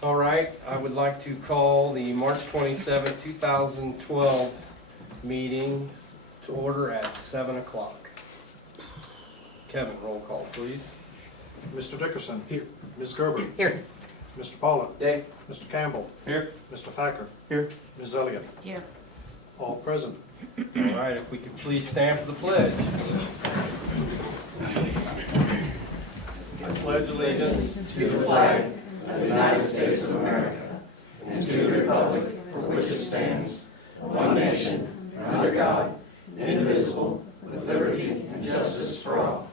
All right, I would like to call the March 27, 2012 meeting to order at 7 o'clock. Kevin, roll call, please. Mr. Dickerson. Here. Ms. Gerber. Here. Mr. Pollock. Here. Mr. Campbell. Here. Mr. Thacker. Here. Ms. Elliott. Here. All present. All right, if we could please stand for the pledge. I pledge allegiance to the flag of the United States of America and to the republic for which it stands, one nation, under God, indivisible, with liberty and justice for all.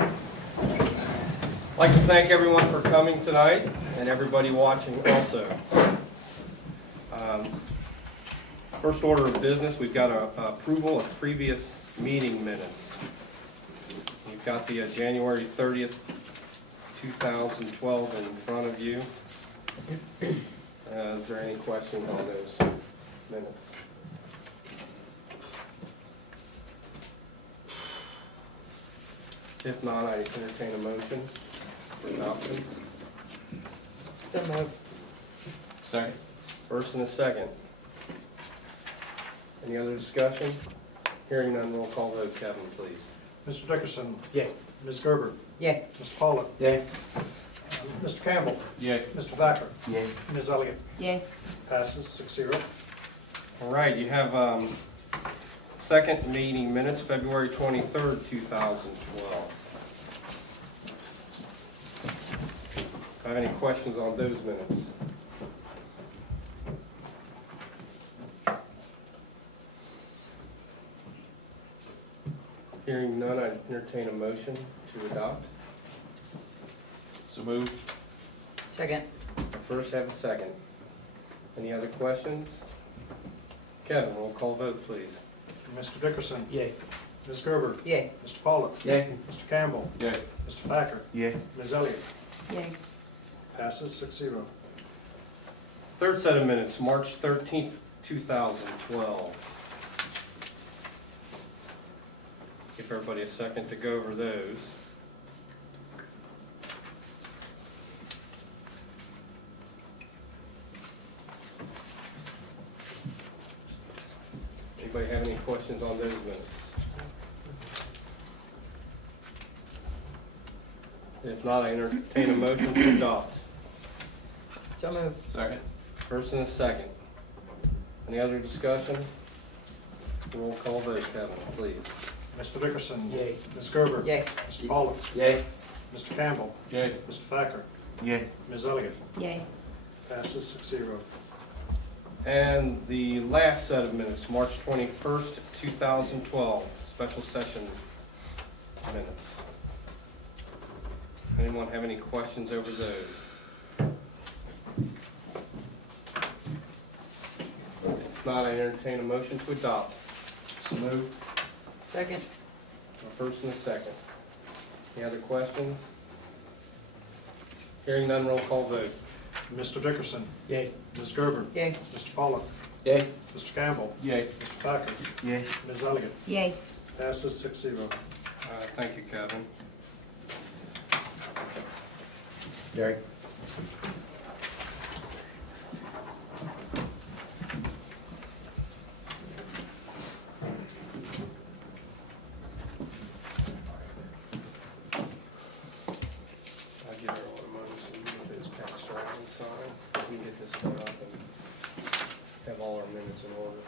I'd like to thank everyone for coming tonight and everybody watching also. First order of business, we've got a approval of previous meeting minutes. You've got the January 30th, 2012 in front of you. Is there any questions on those minutes? If not, I entertain a motion for adoption. So moved. Second. First and a second. Any other discussion? Hearing none, roll call vote. Kevin, please. Mr. Dickerson. Yay. Ms. Gerber. Yay. Mr. Pollock. Yay. Mr. Campbell. Yay. Mr. Thacker. Yay. Ms. Elliott. Yay. Passes 6-0. All right, you have second meeting minutes, February 23rd, 2012. Do I have any questions on those minutes? Hearing none, I entertain a motion to adopt. So moved. Second. First, have a second. Any other questions? Kevin, roll call vote, please. Mr. Dickerson. Yay. Ms. Gerber. Yay. Mr. Pollock. Yay. Mr. Campbell. Yay. Mr. Thacker. Yay. Ms. Elliott. Yay. Passes 6-0. Third set of minutes, March 13th, 2012. Give everybody a second to go over those. Anybody have any questions on those minutes? If not, I entertain a motion to adopt. So moved. Second. First and a second. Any other discussion? Roll call vote, Kevin, please. Mr. Dickerson. Yay. Ms. Gerber. Yay. Mr. Pollock. Yay. Mr. Campbell. Yay. Mr. Thacker. Yay. Ms. Elliott. Yay. Passes 6-0. And the last set of minutes, March 21st, 2012, special session minutes. Anyone have any questions over those? If not, I entertain a motion to adopt. So moved. Second. A first and a second. Any other questions? Hearing none, roll call vote. Mr. Dickerson. Yay. Ms. Gerber. Yay. Mr. Pollock. Yay. Mr. Campbell. Yay. Mr. Thacker. Yay. Ms. Elliott. Yay. Passes 6-0. Thank you, Kevin. Gary. I'll give her all the money so we can get this passed around and signed. We can get this done up and have all our minutes in order.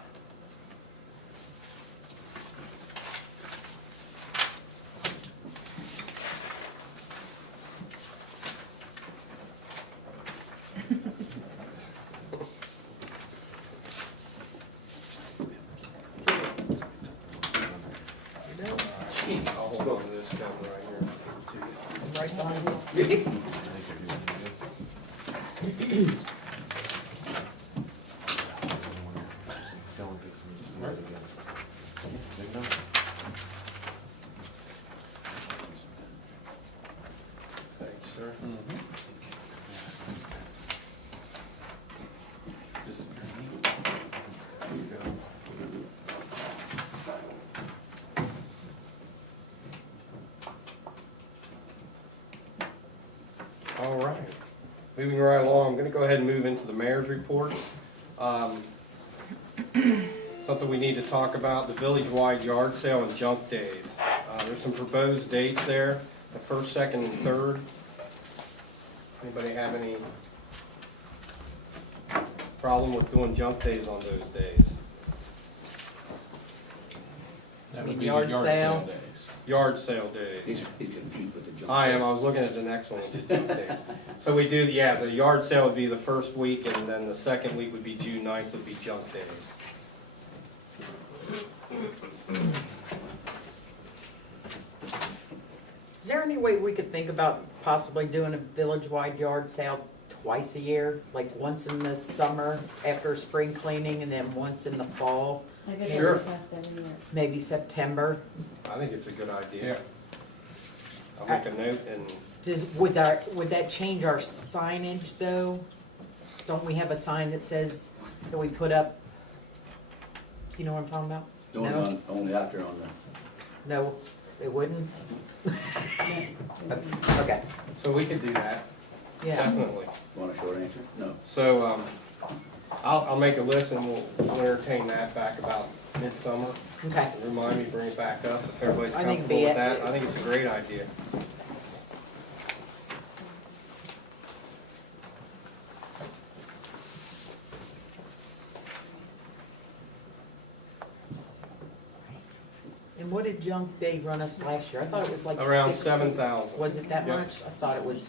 I'll hold on to this Kevin right here. Right behind you. Thank you, sir. Is this All right. Moving right along, I'm gonna go ahead and move into the mayor's report. Something we need to talk about, the village-wide yard sale and junk days. There's some proposed dates there, the 1st, 2nd, and 3rd. Anybody have any problem with doing junk days on those days? That would be Yard the yard sale. sale days. Yard sale days. He's confused with the junk. I am, I was looking at the next one, which is junk days. So we do, yeah, the yard sale would be the first week, and then the second week would be June 9th would be junk days. Is there any way we could think about possibly doing a village-wide yard sale twice a year? Like once in the summer after spring cleaning and then once in the fall, I get Sure. a request every year. maybe September? I think it's a good idea. I'll make a note and, Would that change our signage though? Don't we have a sign that says, that we put up? You know what I'm talking about? No? Only out there on the. No, it wouldn't? Okay, so we could do that, yeah. definitely. Want a short answer? No. So, I'll make a list and we'll entertain that back about midsummer. Okay. Remind me, bring it back up if everybody's I think comfortable be with it. that. I think it's a great idea. And what did Junk Day run us last year? I thought it was like Around 6. 7,000. Was it that Yep. much? I thought it was.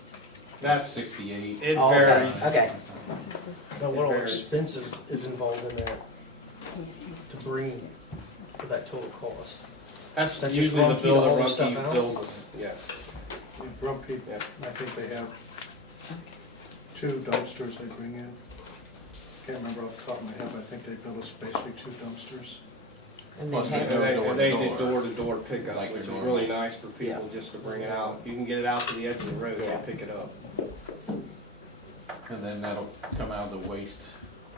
That's, 68. it Oh, okay, varies. Okay, Now, what all It varies. expenses is involved in that to bring for that total cost? That's Is that just usually the Rumpke bill to haul that the stuff Rumpke out? bills us, yes. In Rumpke, Yeah. I think they have 2 dumpsters they bring in. Can't remember off the top of my head, but I think they bill us basically 2 dumpsters. and Plus they they have, do- And they do Door-to-door. door-to-door pickup, Like which is your really normal. nice for people just to bring it out. You can get it out to the edge of the road and pick it up. And then that'll come out of the waste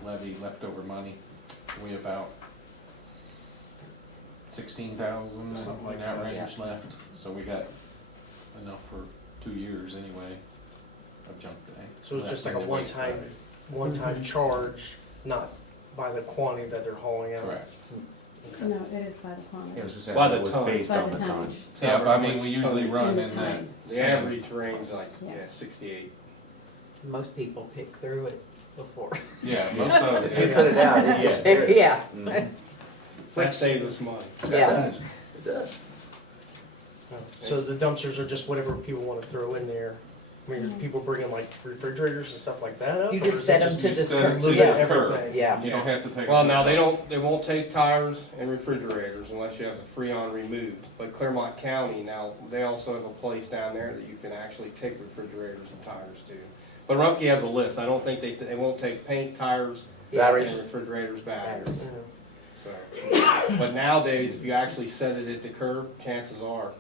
levy leftover money. We about 16,000 Something like in that that, range left, so we got enough for 2 years anyway of junk day. So it's just like a Left in the waste one-time levy. charge, not by the quantity that they're hauling out? Correct. No, it is by the quantity. It was just By that the it was ton. based By on the the ton. tonnage. Yeah, but I However mean, much we usually ton- run In in that. time. The same- average range like, Yeah. 68. most people pick through it before. Yeah, most of If you it. put it out, it disappears. Yeah, Mhm. That saves us money. It Yeah. does. It does. So the dumpsters are just whatever people wanna throw in there? I mean, are people bringing like refrigerators and stuff like that up? You or just is it set them just to you this, set 'em to look the at curb. everything? yeah. You don't have to take it. Well, to now, the they dump. don't, they won't take tires and refrigerators unless you have the Freon removed. But Claremont County now, they also have a place down there that you can actually take refrigerators and tires to. But Rumpke has a list. I don't think they won't take paint, tires, Batteries. and refrigerators, batteries. Yeah. So, but nowadays, if you actually set it at the curb, chances are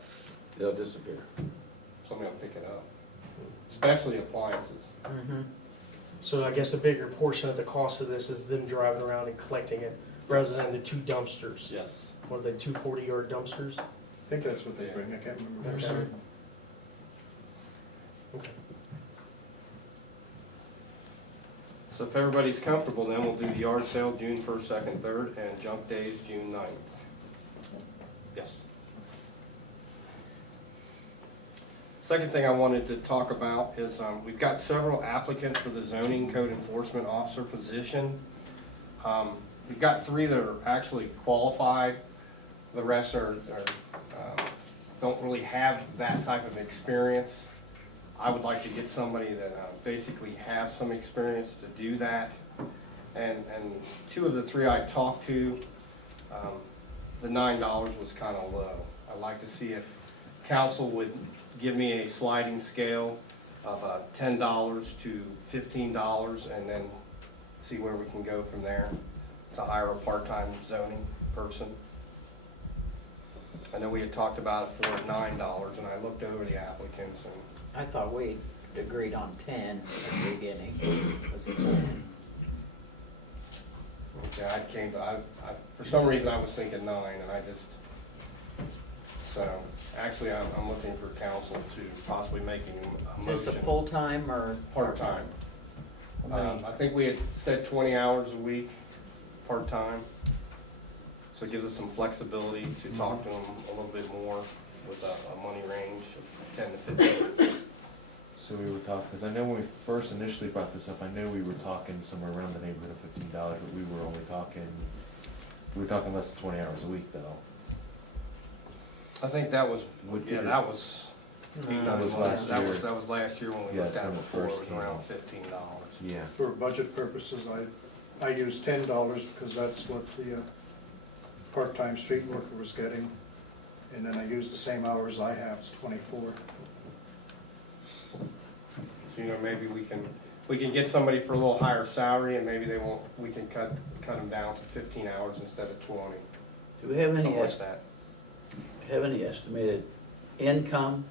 They'll disappear. somebody will pick it up, especially appliances. Mhm. So I guess the bigger portion of the cost of this is them driving around and collecting it, rather than the 2 dumpsters. Yes. What are they, 2 40-yard dumpsters? I think that's what they bring, I can't remember for Okay. certain. Okay. So if everybody's comfortable, then we'll do the yard sale June 1st, 2nd, 3rd, and junk days June 9th. Yes. Second thing I wanted to talk about is we've got several applicants for the zoning code enforcement officer position. We've got 3 that are actually qualified. The rest don't really have that type of experience. I would like to get somebody that basically has some experience to do that. And 2 of the 3 I talked to, the $9 was kind of low. I'd like to see if council would give me a sliding scale of $10 to $15 and then see where we can go from there to hire a part-time zoning person. I know we had talked about it for $9 and I looked over the applicants and I thought we agreed on 10 at the beginning. Was 10. okay, for some reason I was thinking 9 and I just, so actually I'm looking for council to possibly making a Is this a motion. full-time or? Part-time. I think we had said 20 hours a week, part-time. So it gives us some flexibility to talk to them a little bit more with a money range of 10 to 15. So we were talking, because I know when we first initially brought this up, I know we were talking somewhere around the neighborhood of $15, but we were only talking, we were talking less than 20 hours a week though. I think that was, What yeah, year? that was, That was last that year. was last year when we Yeah, looked at when it it before, it first was came around out. $15. Yeah. For budget purposes, I used $10 because that's what the part-time street worker was getting. And then I used the same hours I have, it's 24. So, you know, maybe we can get somebody for a little higher salary and maybe we can cut them down to 15 hours instead of 20, Do we have any, something like that. have any estimated income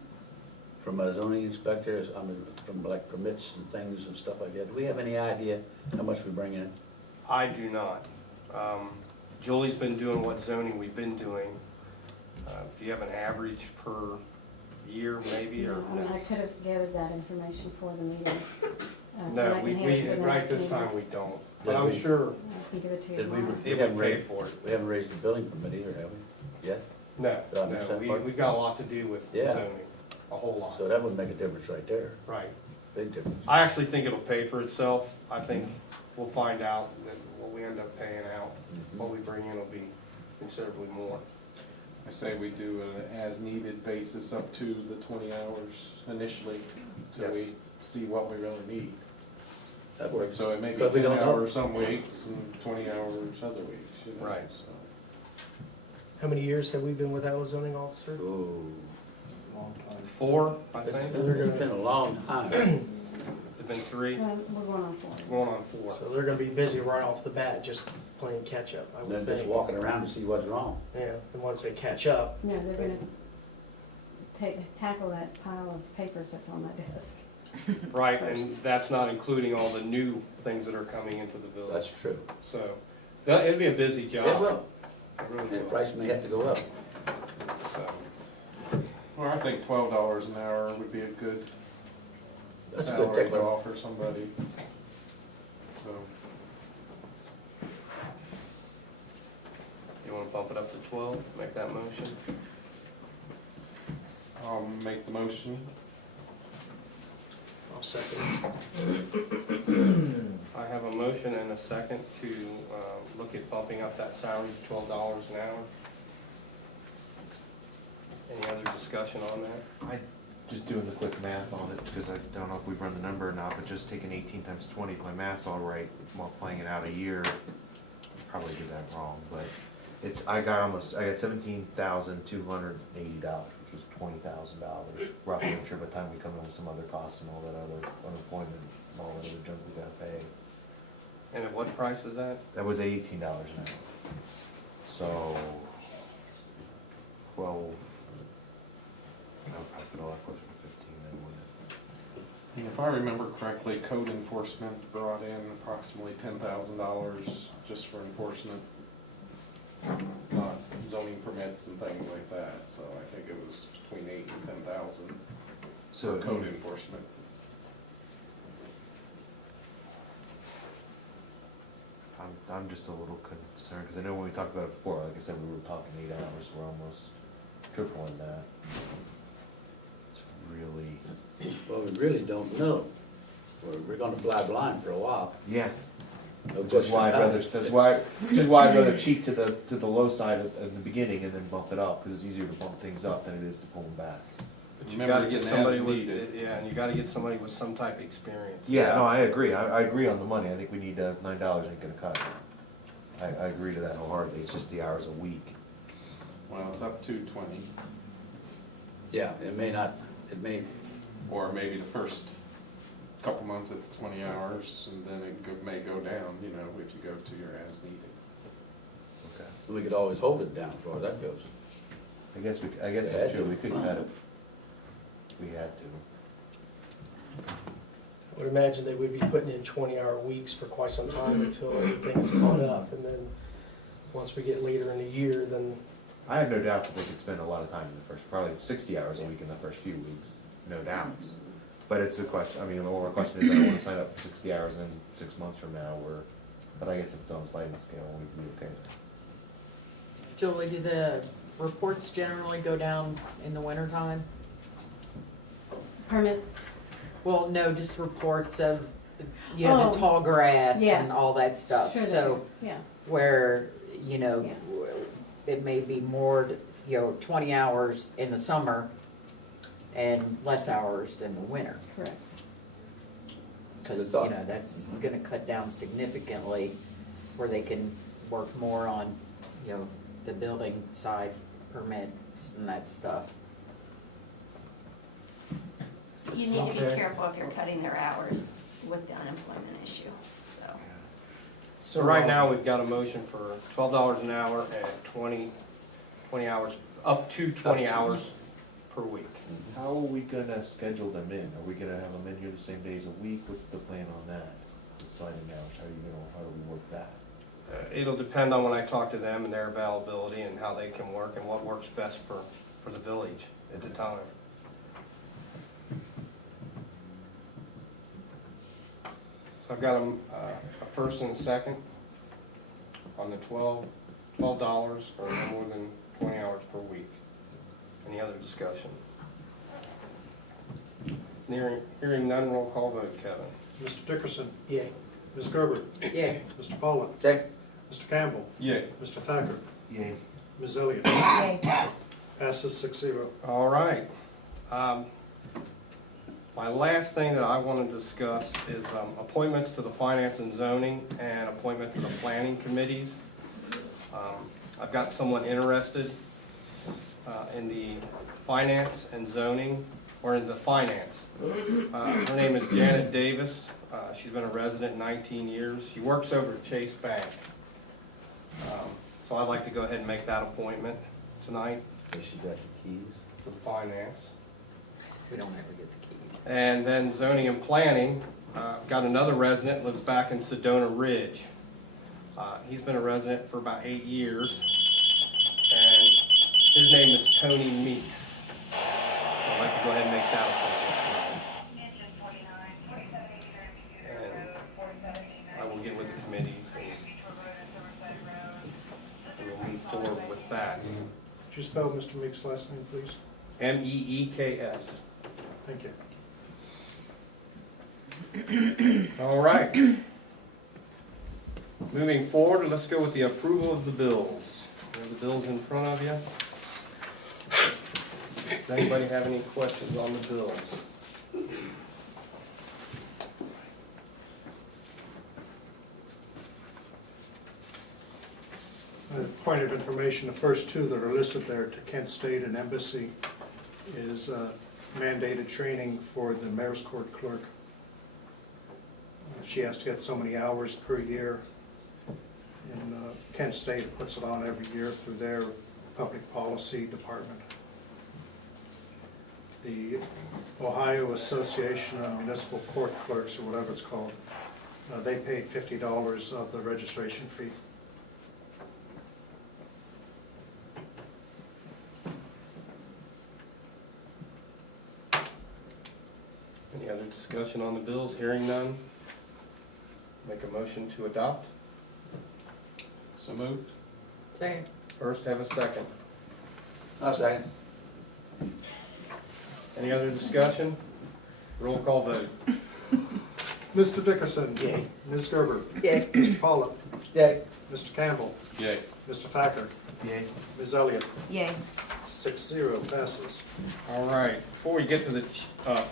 from a zoning inspector, I mean, from like permits and things and stuff like that? Do we have any idea how much we bring in? I do not. Julie's been doing what zoning we've been doing. Do you have an average per year maybe, or? I mean, I could have gathered that information for the meeting. But No, I we, can have it for the right next this meeting. time we don't, but Did I'm we- sure I can give it to you Did we- tomorrow. it haven't would pay raised- for it. We haven't raised the building permit either, have we? Yet? No, Did I miss no, that part? we've got a lot to do with Yeah. zoning, a whole lot, So that would make a difference right there, right. big difference. I actually think it'll pay for itself. I think we'll find out that what we end up paying out, what we bring in will be considerably more. I say we do an as-needed basis up to the 20 hours initially, till Yes. we see what we really need. That works. So it may be But we 10 don't know. hours some weeks and 20 hours other weeks, you know, Right. so. How many years have we been without a zoning officer? Ooh, Long time. 4, I think. it's been a long time. It's been 3, We're going on 4. going on 4. So they're gonna be busy right off the bat, just playing catch-up, I And then would just think. walking around to see what's wrong. Yeah, and once they catch up, No, they're gonna tackle that pile of papers that's on my desk. Right, and that's not including all the new things that are coming into the village. That's true. So, it'll be a busy job. It will, It really and the will. price may have to go up. So, Well, I think $12 an hour would be a good That's a good salary to take. offer somebody. So, you wanna bump it up to 12, make that motion? I'll make the motion. I'll second. I have a motion and a second to look at bumping up that salary to $12 an hour. Any other discussion on that? I, just doing the quick math on it, because I don't know if we've run the number or not, but just taking 18 times 20, if my math's all right, multiplying it out a year, probably did that wrong, but I got $17,280, which was $20,000 roughly, I'm sure by the time we come in with some other cost and all that other unemployment and all that other junk we gotta pay. And at what price is that? That was $18 an hour. So, 12, that would probably put all that closer to 15 then, wouldn't it? And if I remember correctly, code enforcement brought in approximately $10,000 just for enforcement. Not zoning permits and things like that, so I think it was between 8 and 10,000 So, for code enforcement. I'm just a little concerned, because I know when we talked about it before, like I said, we were talking 8 hours, we're almost tripling that. It's really, Well, we really don't know. We're gonna fly blind for a while. yeah, No which is why I'd rather, I'd rather cheat to the low side at the beginning and then bump it up, because it's easier to bump things up than it is to pull them back. But you Remember, gotta it's get an somebody as with, needed. yeah, and you gotta get somebody with some type of experience. Yeah, no, I agree, I agree on the money, I think we need, $9 ain't gonna cut it. I agree to that wholeheartedly, it's just the hours a week. Well, it's up to 20, Yeah, it may not, it may, or maybe the first couple months it's 20 hours, and then it may go down, you know, if you go to your as needed. Okay. we could always hold it down as far as that goes. I guess Yeah, that's true, we could cut it if we had to. I would imagine they would be putting in 20-hour weeks for quite some time until everything is caught up, and then, once we get later in the year, then, I have no doubts that they could spend a lot of time in the first, probably 60 hours a week in the first few weeks, no doubts. But it's a question, I mean, the more question is, I don't wanna sign up for 60 hours and 6 months from now, but I guess it's on a sliding scale, we'd be okay. Julie, do the reports generally go down in the wintertime? Permits, Well, no, just reports of, you know, Oh, the tall grass yeah. and all that stuff. sure they So do, yeah. where, you know, Yeah. it may be more, you know, 20 hours in the summer and less hours in the winter. Correct. Because, you know, that's gonna cut down significantly where they can work more on, you know, the building side permits and that stuff. You need to be Okay. careful if you're cutting their hours with the unemployment issue, so. So right now, we've got a motion for $12 an hour and 20 hours, up to 20 hours per week. How are we gonna schedule them in? Are we gonna have them in here the same days a week? What's the plan on that? The signing out, how do we work that? It'll depend on when I talk to them and their availability and how they can work and what works best for the village at the time. So I've got a first and a second on the $12 for no more than 20 hours per week. Any other discussion? Hearing none, roll call vote, Kevin. Mr. Dickerson, Yay. Ms. Gerber, Yeah. Mr. Pollock, Yay. Mr. Campbell, Yay. Mr. Thacker, Yay. Ms. Elliott. Yay. Passes 6-0. All right. My last thing that I want to discuss is appointments to the Finance and Zoning and appointment to the Planning Committees. I've got someone interested in the Finance and Zoning, or in the Finance. Her name is Janet Davis. She's been a resident 19 years. She works over at Chase Bank. So I'd like to go ahead and make that appointment tonight Has she got the keys? to the Finance. We don't ever get the keys. And then zoning and planning, got another resident, lives back in Sedona Ridge. He's been a resident for about 8 years, and his name is Tony Meeks. So I'd like to go ahead and make that appointment tonight. And I will get with the committees and we'll move forward with that. Could you spell Mr. Meek's last name, please? Meeks. Thank you. All right. Moving forward, let's go with the approval of the bills. Are the bills in front of you? Does anybody have any questions on the bills? Point of information, the first two that are listed there, to Kent State and Embassy, is mandated training for the mayor's court clerk. She has to get so many hours per year. And Kent State puts it on every year through their public policy department. The Ohio Association of Municipal Court Clerks, or whatever it's called, they paid $50 of the registration fee. Any other discussion on the bills? Hearing none. Make a motion to adopt. So moved? Second. First, have a second. I'll second. Any other discussion? Roll call vote. Mr. Dickerson. Yay. Ms. Gerber. Yeah. Mr. Pollock. Yay. Mr. Campbell. Yay. Mr. Thacker. Yay. Ms. Elliott. Yay. 6-0 passes. All right, before we get to the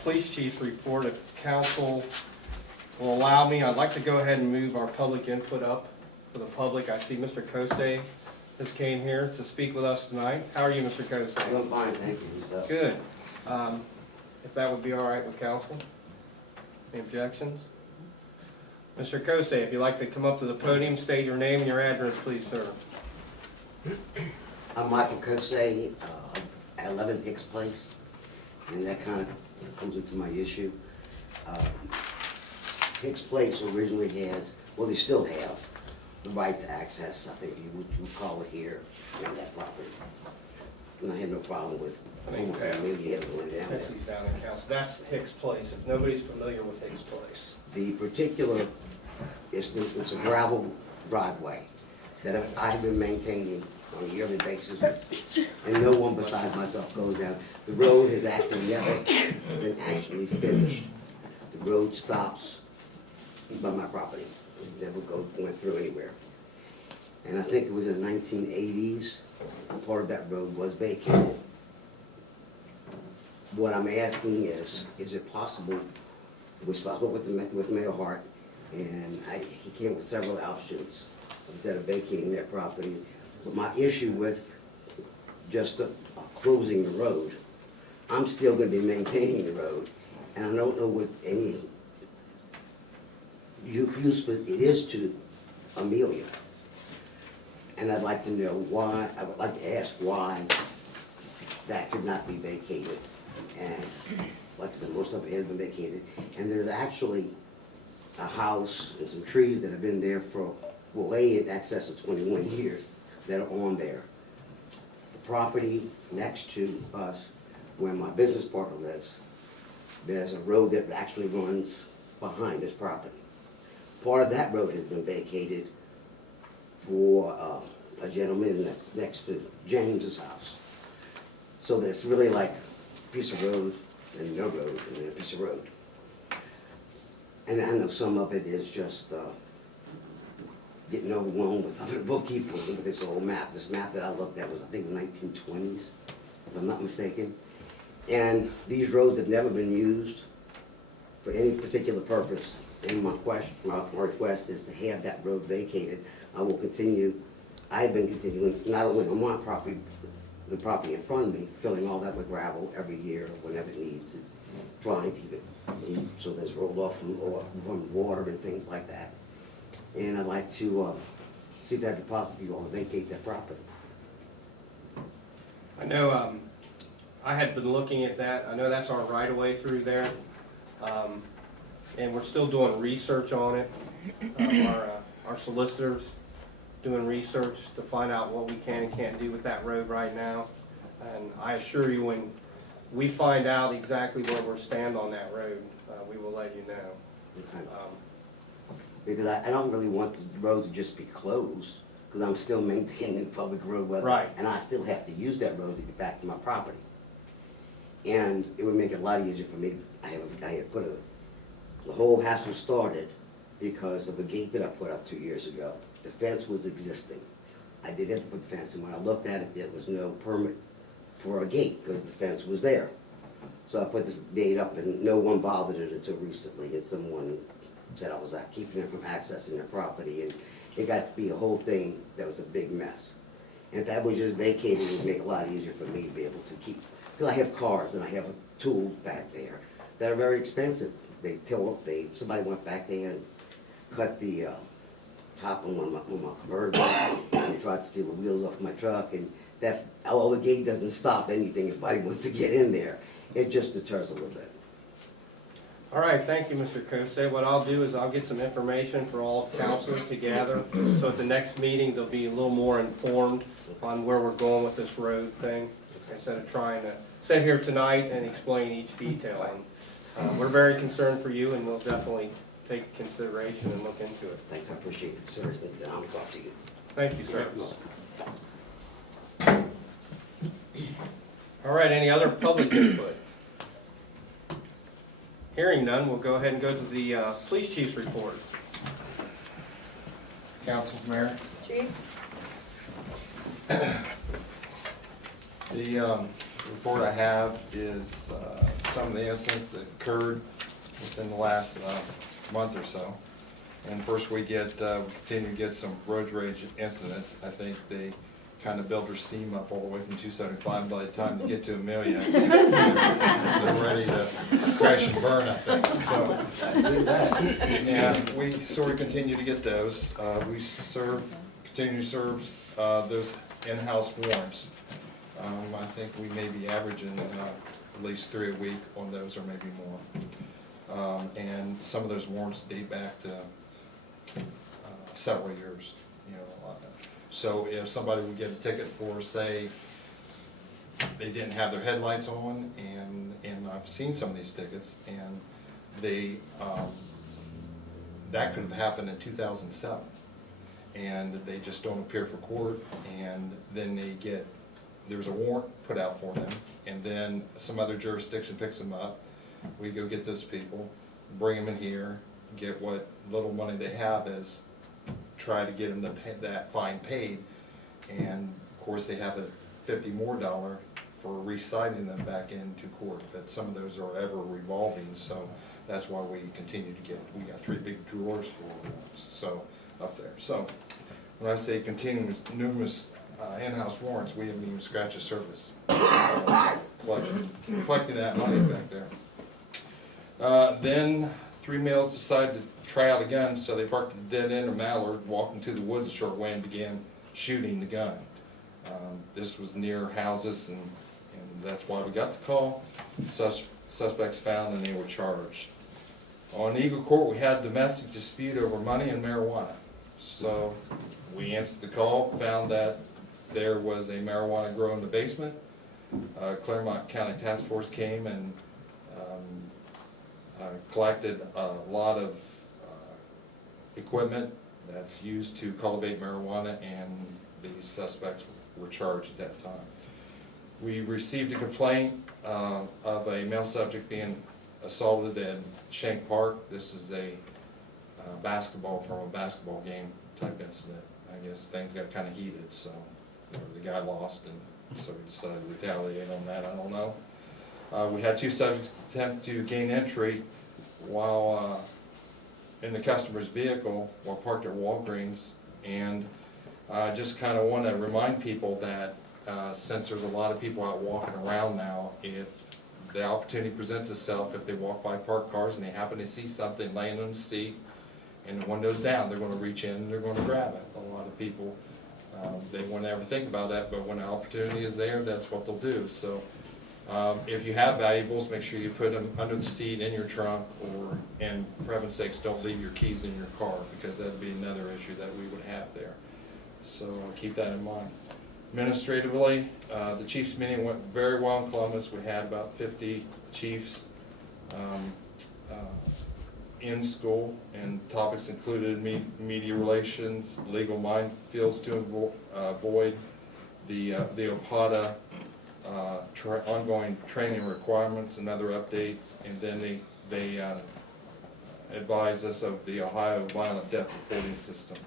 police chief's report, if council will allow me, I'd like to go ahead and move our public input up for the public. I see Mr. Kosei has came here to speak with us tonight. How are you, Mr. Kosei? I'm fine, thank you. So, Good. If that would be all right with council? Any objections? Mr. Kosei, if you'd like to come up to the podium, state your name and your address, please, sir. I'm Michael Kosei, at 11 Hicks Place, and that kind of comes into my issue. Hicks Place originally has, well, they still have, the right to access, I think you would call it here, on that property. and I have no problem with I think, Amelia going down there. Tennessee's down in council. That's Hicks Place, if nobody's familiar with Hicks Place. The particular, it's a gravel driveway that I've been maintaining on a yearly basis, and no one besides myself goes down. The road has actually never been actually finished. The road stops by my property, it never went through anywhere. And I think it was in the 1980s, part of that road was vacated. What I'm asking is it possible, we spoke with Mayor Hart, and he came with several options instead of vacating that property. But my issue with just closing the road, I'm still gonna be maintaining the road, and I don't know what any use it is to Amelia. And I'd like to know why, I would like to ask why that could not be vacated. And like I said, most of it has been vacated. And there's actually a house and some trees that have been there for way in excess of 21 years that are on there. The property next to us, where my business partner lives, there's a road that actually runs behind this property. Part of that road has been vacated for a gentleman that's next to James's house. So there's really like a piece of road and no road and then a piece of road. And I know some of it is just getting overwhelmed with other bookkeeping with this old map. This map that I looked at was, I think, the 1920s, if I'm not mistaken. And these roads have never been used for any particular purpose. And my request is to have that road vacated. I will continue, I've been continuing, not only on my property, the property in front of me, filling all that with gravel every year whenever it needs, and trying to keep it so there's rolled off from water and things like that. And I'd like to see if that'd be possible for you all to vacate that property. I know, I had been looking at that. I know that's our right of way through there. And we're still doing research on it. Our solicitors doing research to find out what we can and can't do with that road right now. And I assure you, when we find out exactly where we're stand on that road, we will let you know. Okay. Because I don't really want the road to just be closed, because I'm still maintaining the public road, Right. and I still have to use that road to get back to my property. And it would make it a lot easier for me. I had put the whole hassle started because of a gate that I put up 2 years ago. The fence was existing. I did have to put the fence in. When I looked at it, there was no permit for a gate because the fence was there. So I put the gate up and no one bothered it until recently, and someone said I was keeping them from accessing their property, and it got to be a whole thing that was a big mess. And if that was just vacated, it would make it a lot easier for me to be able to keep, because I have cars and I have tools back there that are very expensive. Somebody went back there and cut the top on one of my convertible, and they tried to steal the wheels off my truck, and that, although the gate doesn't stop anything, if somebody wants to get in there, it just deters a little bit. All right, thank you, Mr. Kose. What I'll do is I'll get some information for all council to gather, so at the next meeting, they'll be a little more informed on where we're going with this road thing, instead of trying to sit here tonight and explain each detail. And we're very concerned for you, and we'll definitely take consideration and look into it. Thanks, I appreciate it, seriously, and I'll talk to you. Thank you, sir. All right, any other public input? Hearing none, we'll go ahead and go to the police chief's report. Council, Mayor. Chief? The report I have is some of the incidents that occurred within the last month or so. And first we continue to get some road rage incidents. I think they kind of built their steam up all the way from 275. By the time they get to Amelia, they're ready to crash and burn, I think. So, and we sort of continue to get those. We continue to serve those in-house warrants. I think we may be averaging at least 3 a week on those, or maybe more. And some of those warrants date back to several years. So if somebody would get a ticket for, say, they didn't have their headlights on, and I've seen some of these tickets, and they, that could have happened in 2007. And they just don't appear for court, and then there's a warrant put out for them, and then some other jurisdiction picks them up. We go get those people, bring them in here, get what little money they have, as try to get them that fine paid, and of course they have a $50 more for reciting them back into court. That some of those are ever revolving, so that's why we continue to get. We got 3 big drawers for warrants, so up there. So when I say continuous, numerous in-house warrants, we haven't even scratched the surface. Collecting that money back there. Then 3 males decided to try out a gun, so they parked at the dead end of Mallard, walked into the woods a short way, and began shooting the gun. This was near houses, and that's why we got the call. Suspects found, and they were charged. On Eagle Court, we had a domestic dispute over money and marijuana. So we answered the call, found that there was a marijuana grow in the basement. Claremont County Task Force came and collected a lot of equipment that's used to cultivate marijuana, and the suspects were charged at that time. We received a complaint of a male subject being assaulted in Shank Park. This is a basketball game type incident. I guess things got kind of heated, so the guy lost, and so we decided to retaliate on that. I don't know. We had 2 subjects attempt to gain entry while in the customer's vehicle while parked at Walgreens, and I just kind of want to remind people that since there's a lot of people out walking around now, if the opportunity presents itself, if they walk by parked cars and they happen to see something laying on the seat and the window's down, they're going to reach in and they're going to grab it. A lot of people, they wouldn't ever think about that, but when the opportunity is there, that's what they'll do. So if you have valuables, make sure you put them under the seat, in your trunk, and for heaven's sakes, don't leave your keys in your car, because that'd be another issue that we would have there. So keep that in mind. Administratively, the Chiefs meeting went very well in Columbus. We had about 50 chiefs in school, and topics included media relations, legal minefields to avoid, the OPATA ongoing training requirements and other updates, and then they advised us of the Ohio Violent Death Reporting System.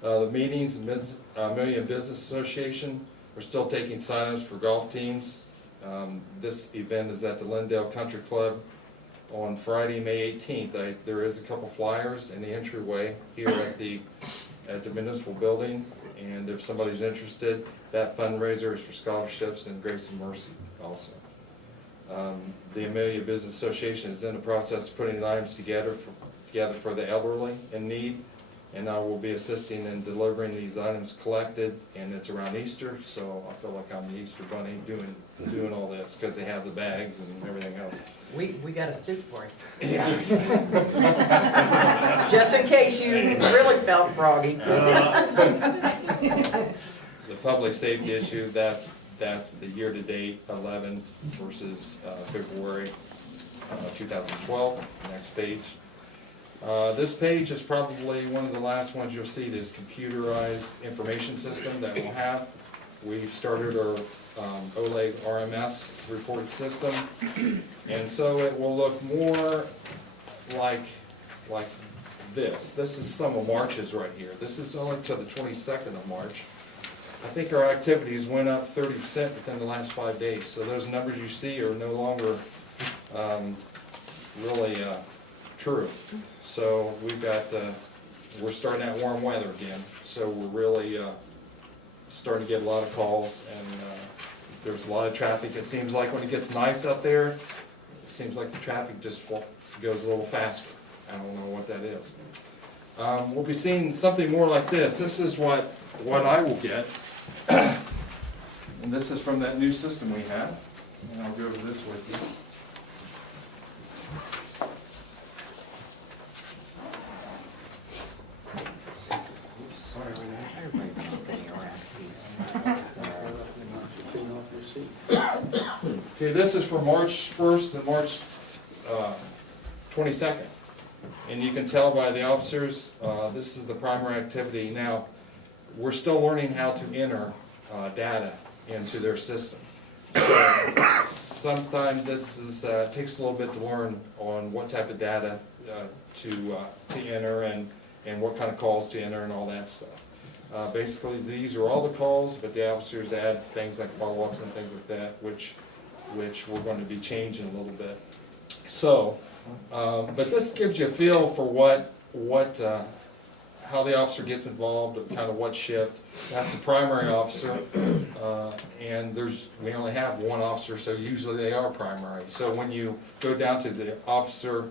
The meetings, Amelia Business Association, we're still taking sign-ups for golf teams. This event is at the Lindale Country Club on Friday, May 18th. There is a couple flyers in the entryway here at the municipal building, and if somebody's interested, that fundraiser is for scholarships and Grace and Mercy also. The Amelia Business Association is in the process of putting items together for the elderly in need, and I will be assisting in delivering these items collected, and it's around Easter, so I feel like I'm the Easter bunny doing all this, because they have the bags and everything else. We got a suit for you. Yeah. Just in case you really felt froggy. The public safety issue, that's the year-to-date 11 versus February 2012. Next page. This page is probably one of the last ones you'll see, this computerized information system that we'll have. We've started our OLEG RMS reporting system, and so it will look more like this. This is some of March's right here. This is only to the 22nd of March. I think our activities went up 30% within the last 5 days, so those numbers you see are no longer really true. So we're starting that warm weather again, so we're really starting to get a lot of calls, and there's a lot of traffic. It seems like when it gets nice up there, it seems like the traffic just goes a little faster. I don't know what that is. We'll be seeing something more like this. This is what I will get, and this is from that new system we have, and I'll go over this with you. Okay, this is for March 1st and March 22nd. And you can tell by the officers, this is the primary activity. Now, we're still learning how to enter data into their system. So sometimes this is, takes a little bit to learn on what type of data to enter and what kind of calls to enter and all that stuff. Basically, these are all the calls, but the officers add things like follow-ups and things like that, which we're going to be changing a little bit. So, but this gives you a feel for how the officer gets involved, kind of what shift. That's the primary officer, and we only have one officer, so usually they are primary. So when you go down to the officer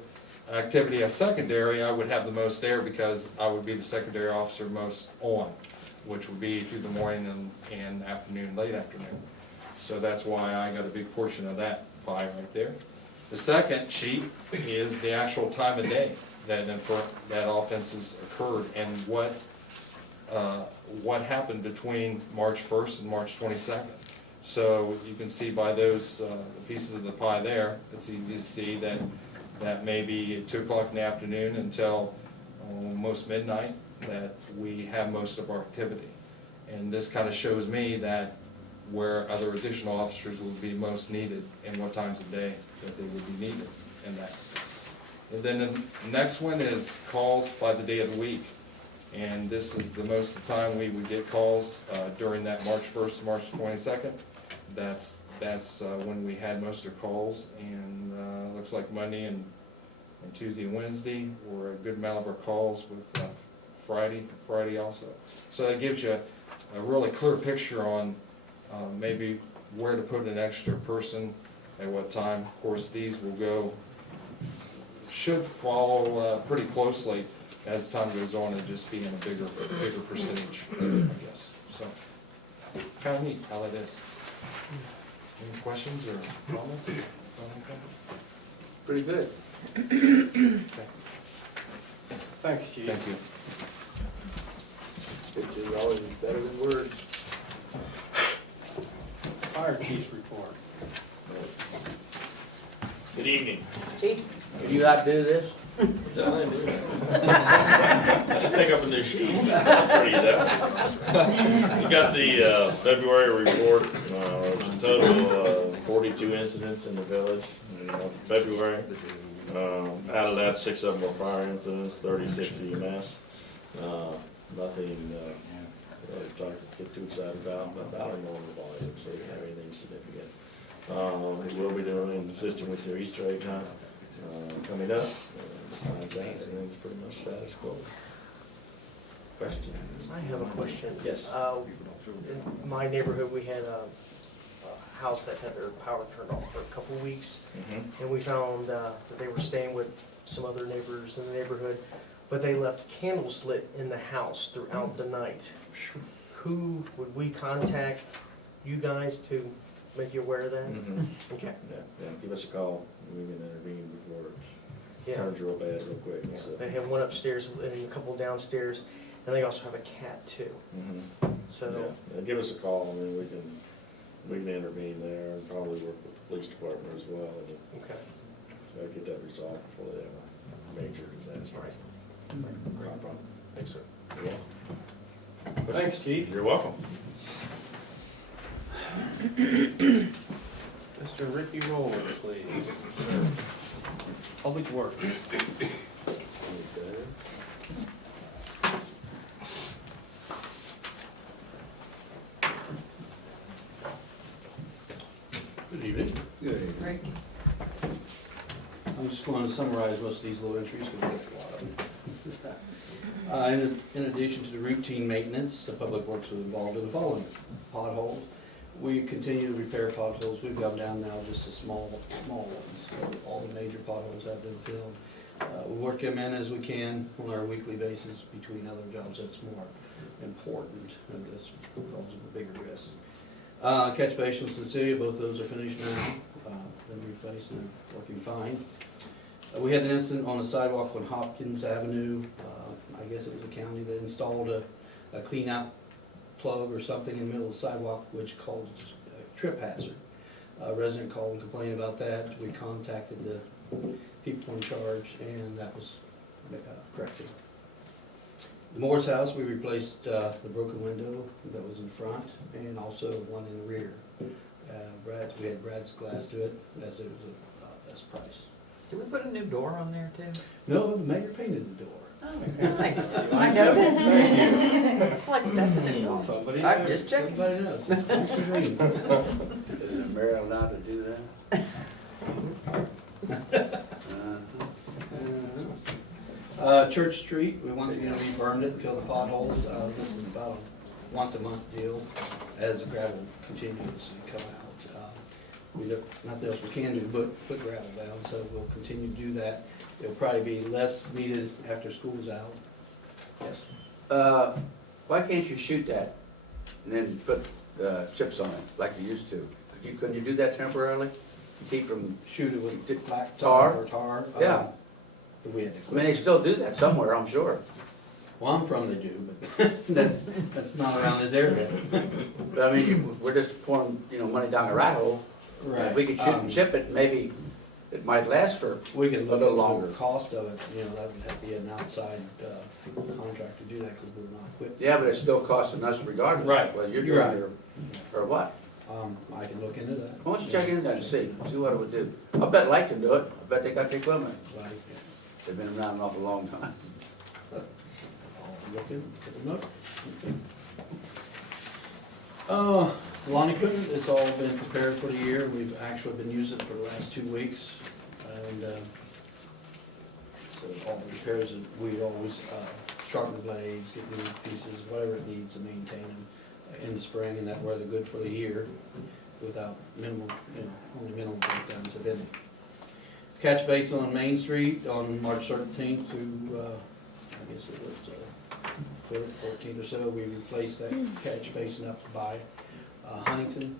activity as secondary, I would have the most there because I would be the secondary officer most on, which would be through the morning and afternoon, late afternoon. So that's why I got a big portion of that pie right there. The second sheet is the actual time of day that offenses occurred and what happened between March 1st and March 22nd. So you can see by those pieces of the pie there, it's easy to see that maybe at 2 o'clock in the afternoon until almost midnight that we have most of our activity. And this kind of shows me that where other additional officers will be most needed and what times of day that they would be needed in that. And then the next one is calls by the day of the week. And this is the most of the time we would get calls during that March 1st to March 22nd. That's when we had most of our calls, and looks like Monday and Tuesday and Wednesday were a good amount of our calls, with Friday also. So that gives you a really clear picture on maybe where to put an extra person at what time. Of course, these should follow pretty closely as time goes on and just be in a bigger percentage, I guess. So, kind of neat how that is. Any questions or comments? Pretty good. Okay. Thanks, Chief. Thank you. Pictures are always better than words. Fire Chief's report. Good evening. Chief, you outdo this? What's that I do? I didn't pick up a new sheet. Pretty though. You got the February report. There's a total of 42 incidents in the village in the month of February. Out of that, 6 of them were fire incidents, 36 EMS. Nothing to get too excited about, but about a normal volume, so you don't have anything significant. We will be doing, assisting with your Easter egg hunt coming up. Besides that, everything's pretty much status quo. Question? I have a question. Yes. In my neighborhood, we had a house that had their power turned off for a couple of weeks. Mm-hmm. And we found that they were staying with some other neighbors in the neighborhood, but they left candles lit in the house throughout the night. Who would we contact, you guys, to make you aware of that? Mm-hmm. Okay. Yeah, give us a call, we can intervene before it Yeah. turns real bad real quick, Yeah. so. They have one upstairs and a couple downstairs, and they also have a cat too. Mhm. So, Yeah, give us a call, and then we can intervene there, and probably work with the police department as well, and okay. get that resolved before they have a major disaster. Right. No problem. Thanks, sir. You're welcome. Thanks, Chief. You're welcome. Mr. Ricky Roller, please. Public Works. Good evening. Good evening. I'm just going to summarize most of these little entries, because we have a lot of them. In addition to the routine maintenance, the Public Works was involved in the following: potholes. We continue to repair potholes. We've gone down now just to small ones. So all the major potholes have been filled. We work them in as we can on our weekly basis between other jobs that's more important, and this causes a bigger risk. Catch basins in Cecilia, both those are finished now, been replaced and they're working fine. We had an incident on a sidewalk on Hopkins Avenue. I guess it was a county that installed a clean out plug or something in the middle of the sidewalk, which caused a trip hazard. A resident called and complained about that. We contacted the people in charge, and that was corrected. The Moore's house, we replaced the broken window that was in front, and also one in the rear. We had Brad's glass to it, as it was a best price. Did we put a new door on there too? No, the mayor painted the door. Oh, nice. I noticed. It's like, that's a new door. Somebody I knows. just checked. Everybody knows. It's green. Is the mayor allowed to do that? Church Street, we once again reburned it, filled the potholes. This is about a once a month deal as the gravel continues to come out. We look, nothing else we can do but put gravel down, so we'll continue to do that. It'll probably be less needed after school's out. Yes. Why can't you shoot that and then put chips on it like you used to? Couldn't you do that temporarily? Keep from, Shoot it with black Tar? tar or tar. Yeah. But we had to I mean, they still do that somewhere, I'm sure. Well, I'm from the do, but that's not around this area. But I mean, we're just pouring, money down the rat hole. And if we could shoot and chip it, maybe it might last for We can a look little at longer. the cost of it, that would have to be an outside contract to do that, because we're not equipped. Yeah, but it's still costing us regardless. Right. Whether you're You're doing it or what. I can look into that. Why don't you check into that and see what it would do? I bet Lake can do it. I bet they got the equipment. Like, They've been around an awful long time. I'll look at the note. Lawn equipment, it's all been prepared for the year. We've actually been using it for the last 2 weeks. And so all the repairs, we always sharpen the blades, get new pieces, whatever it needs to maintain them in the spring, and that way they're good for the year without minimal, only minimal breakdowns of any. Catch basin on Main Street on March 13th through, I guess it was 14th or so, we replaced that catch basin up by Huntington.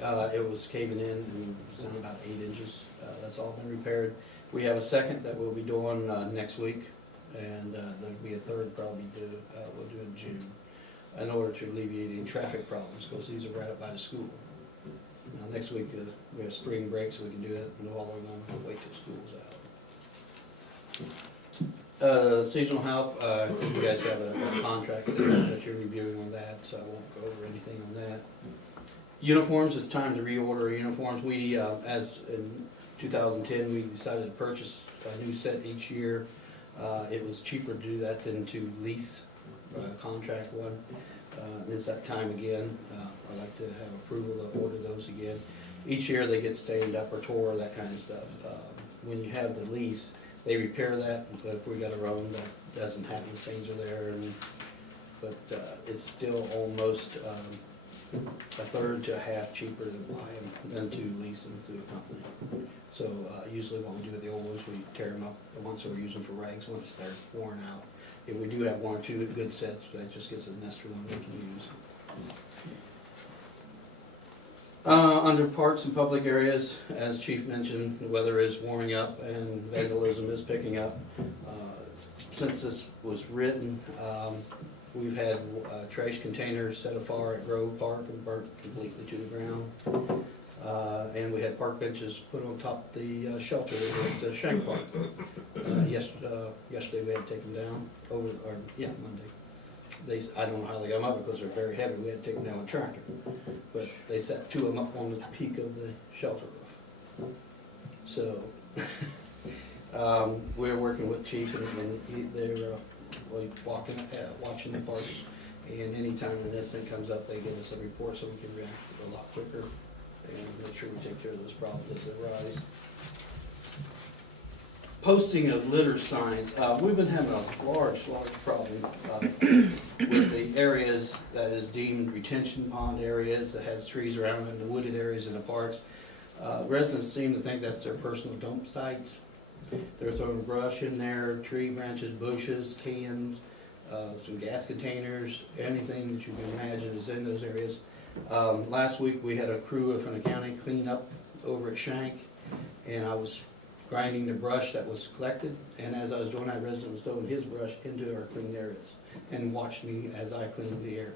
It was caving in and it was down about 8 inches. That's all been repaired. We have a second that we'll be doing next week, and there'll be a third probably we'll do in June, in order to alleviate any traffic problems, because these are right up by the school. Now, next week, we have spring break, so we can do it, and all we're gonna wait till school's out. Seasonal help, I think you guys have a contract that you're reviewing on that, so I won't go over anything on that. Uniforms, it's time to reorder uniforms. We, as in 2010, we decided to purchase a new set each year. It was cheaper to do that than to lease contract one. It's that time again. I'd like to have approval to order those again. Each year they get stained up or tore, that kind of stuff. When you have the lease, they repair that, but if we got our own, that doesn't happen, the stains are there. But it's still almost a third to a half cheaper to buy them than to lease them through a company. So usually what we do with the old ones, we tear them up once we're using for rags, once they're worn out. If we do have one or two good sets, that just gives us an extra one we can use. Under parks and public areas, as Chief mentioned, the weather is warming up and vandalism is picking up. Since this was written, we've had trash containers set afire at Grove Park and burnt completely to the ground. And we had park benches put on top of the shelter at Shank Park. Yesterday we had to take them down, Monday. I don't know how they got them up because they're very heavy, we had to take them down with a tractor. But they set 2 of them up on the peak of the shelter roof. So, we're working with Chief and they're watching the parks. And anytime when this thing comes up, they give us a report so we can react a lot quicker and make sure we take care of those problems as they arise. Posting of litter signs, we've been having a large problem with the areas that is deemed retention pond areas that has trees around them, the wooded areas in the parks. Residents seem to think that's their personal dump sites. They're throwing brush in there, tree branches, bushes, cans, some gas containers, anything that you can imagine is in those areas. Last week we had a crew from the county clean up over at Shank, and I was grinding the brush that was collected, and as I was doing that, resident was throwing his brush into our clean areas and watched me as I cleaned the area.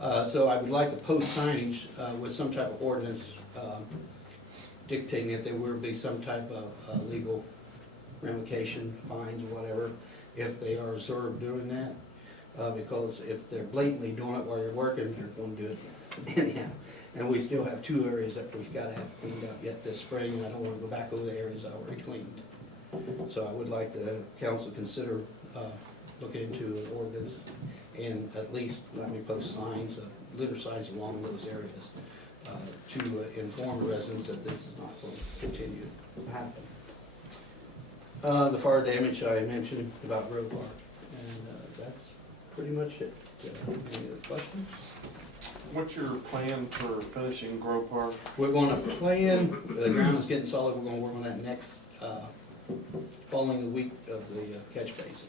So I would like to post signage with some type of ordinance dictating that there will be some type of legal ramification, fines or whatever, if they are observed doing that. Because if they're blatantly doing it while you're working, they're gonna do it anyhow. And we still have 2 areas that we've gotta have cleaned up yet this spring, and I don't wanna go back over the areas I already cleaned. So I would like the council consider looking into an ordinance and at least let me post signs, litter signs along those areas to inform residents that this is not going to continue to happen. The fire damage I mentioned about Grove Park, and that's pretty much it. Any other questions? What's your plan for finishing Grove Park? We're gonna plan, the ground is getting solid, we're gonna work on that next, following the week of the catch basin.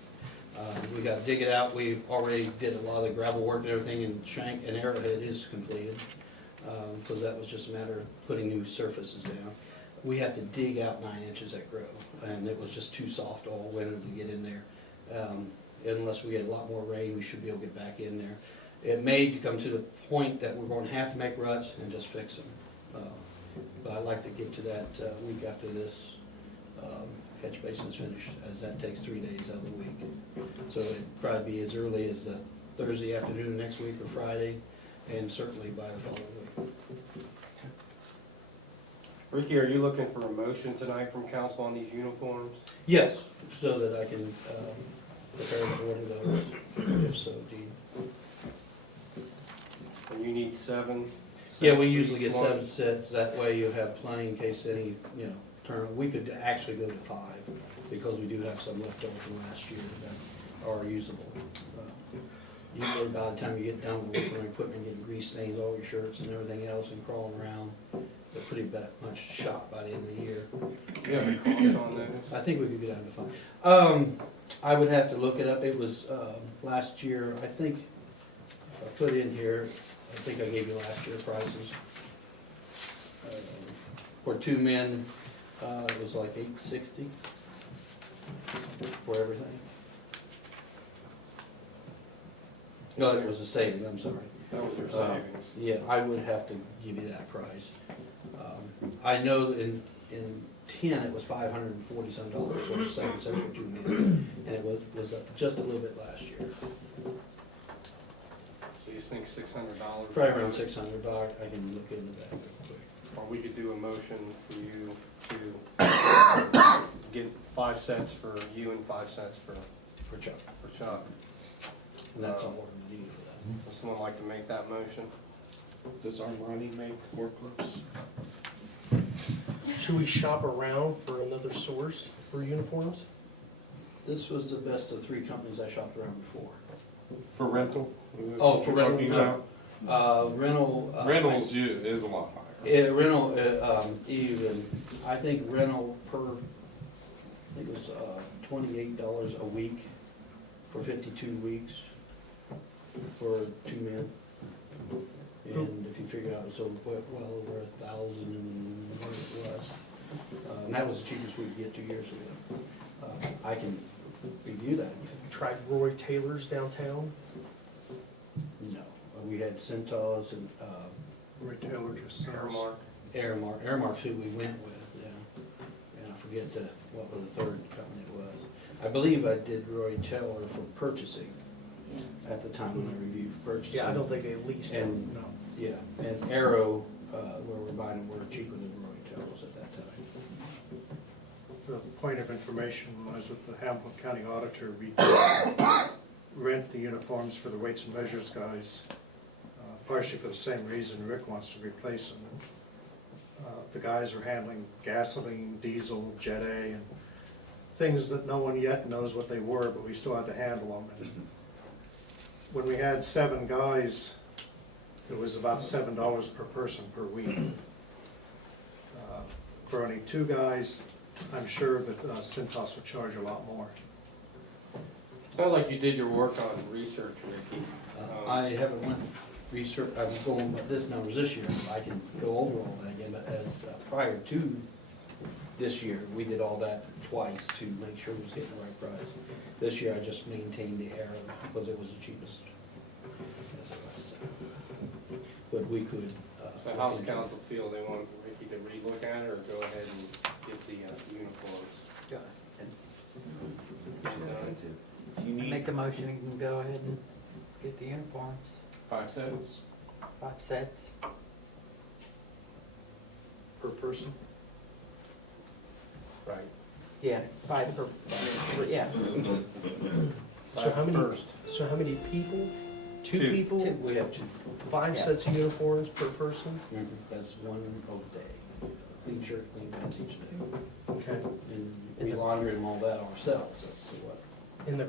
We gotta dig it out, we already did a lot of the gravel work and everything, and Shank and Arrowhead is completed. Because that was just a matter of putting new surfaces down. We had to dig out 9 inches at Grove, and it was just too soft all winter to get in there. Unless we get a lot more rain, we should be able to get back in there. It may come to the point that we're going to have to make ruts and just fix them. But I'd like to get to that week after this catch basin is finished, as that takes 3 days out of the week. So it'd probably be as early as the Thursday afternoon next week or Friday, and certainly by the following week. Ricky, are you looking for a motion tonight from council on these uniforms? Yes, so that I can prepare and order those, if so deemed. And you need 7? Yeah, sets we for usually each get one? 7 sets, that way you have plenty in case any, turn. We could actually go to 5, because we do have some left over from last year that are usable. Usually by the time you get done with working on equipment, getting grease stains all your shirts and everything else and crawling around, they're pretty much shot by the end of the year. Do you have a cost on those? I think we could get down to 5. I would have to look it up. It was last year, I think, I put in here, I think I gave you last year prices. For 2 men, it was like $860 for everything. No, it was a saving, I'm sorry. That was your savings. Yeah, I would have to give you that price. I know that in 10, it was $540 some dollars, or 7 cents for 2 men, and it was up just a little bit last year. So you think $600? Probably around $600, I can look into that real quick. Or we could do a motion for you to get 5 cents for you and 5 cents For Chuck, for Chuck. and that's all we're gonna need for that. Would someone like to make that motion? Does Armani make work clothes? Should we shop around for another source for uniforms? This was the best of 3 companies I shopped around before. For rental? Is that Oh, what for you're rental, talking no. about? Rental. Rentals is a lot higher. Rental, even, I think rental per, I think it was $28 a week for 52 weeks for 2 men. And if you figure out, it's well over 1,000, what it was. And that was the cheapest we could get 2 years ago. I can review that. Tried Roy Taylor's downtown? No, we had Centos and Roy Taylor just sells. Aramark. Aramark's who we went with, yeah. And I forget what was the 3rd company it was. I believe I did Roy Taylor for purchasing at the time when I reviewed purchasing. Yeah, I don't think they leased them. And, No. yeah, and Arrow, where we're buying them, were cheaper than Roy Taylor's at that time. The point of information, when I was with the Hamilton County Auditor, we rent the uniforms for the weights and measures guys, partially for the same reason Rick wants to replace them. The guys are handling gasoline, diesel, Jet A, and things that no one yet knows what they were, but we still had to handle them. And when we had 7 guys, it was about $7 per person per week. For only 2 guys, I'm sure that Cintas would charge a lot more. Sounds like you did your work on research, Ricky. I haven't went research, I was going with this numbers this year, I can go over all that again, but as prior to this year, we did all that twice to make sure we was getting the right price. This year, I just maintained the Arrow because it was the cheapest. That's the last time. but we could. So how's council feel? They want Ricky to relook at it or go ahead and get the uniforms? Do you make a motion and go ahead and get the uniforms, 5 cents? 5 sets? Per person? Right. Yeah, 5 per, yeah. So how many people? Two Two. people? We have 2. 5 Yeah. sets of uniforms per person? That's one whole day. Clean shirt, clean pants each day. Okay. And we launder and all that ourselves, that's what. And the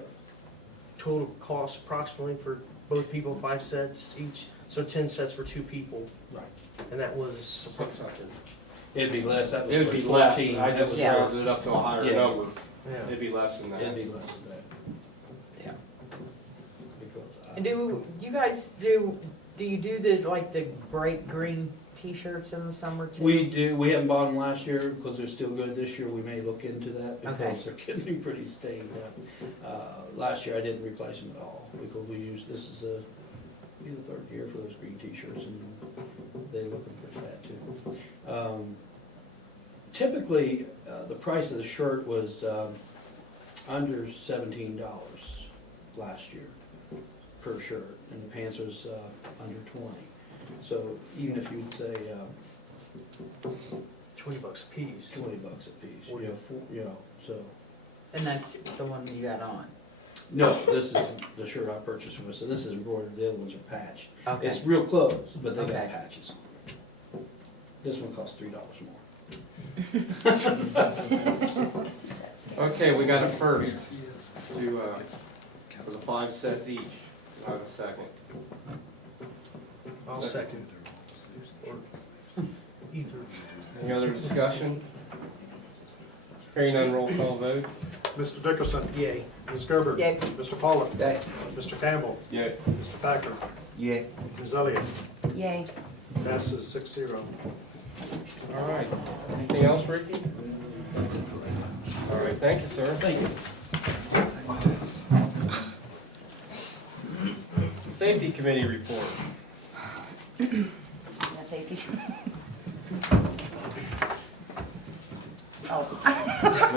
total cost approximately for both people, 5 sets each? So 10 sets for 2 people, Right. and that was, 600. It'd be less, that was It would for be less. 14. I just Yeah. rounded it up to a higher Yeah. number. yeah. It'd be less than that. It'd be less than that. Yeah. Because And do you guys do you do the, like, the bright green t-shirts in the summer too? We do, we haven't bought them last year because they're still good. This year, we may look into that Okay. because they're getting pretty stained. Last year, I didn't replace them at all because we used, this is the 3rd year for those green t-shirts and they looking pretty bad too. Typically, the price of the shirt was under $17 last year per shirt, and the pants was under 20. So even if you'd say $20 a piece. $20 a piece, Or- so. And that's the one you got on? No, this is the shirt I purchased from, so this is embroidered, the other ones are patched. Okay. It's real close, but they got Okay. patches. This one costs $3 more. Okay, we got a first to, for the 5 sets each. Do I have a second? I'll second. Or either. Any other discussion? Hearing none, roll call vote. Mr. Dickerson? Yay. Ms. Gerber? Yay. Mr. Pollock? Yay. Mr. Campbell? Yeah. Mr. Thacker? Yeah. Ms. Elliott? Yay. Passes 6-0. All right. Anything else, Ricky? All right, thank you, sir. Thank you. Safety Committee report. Yeah, safety. Oh.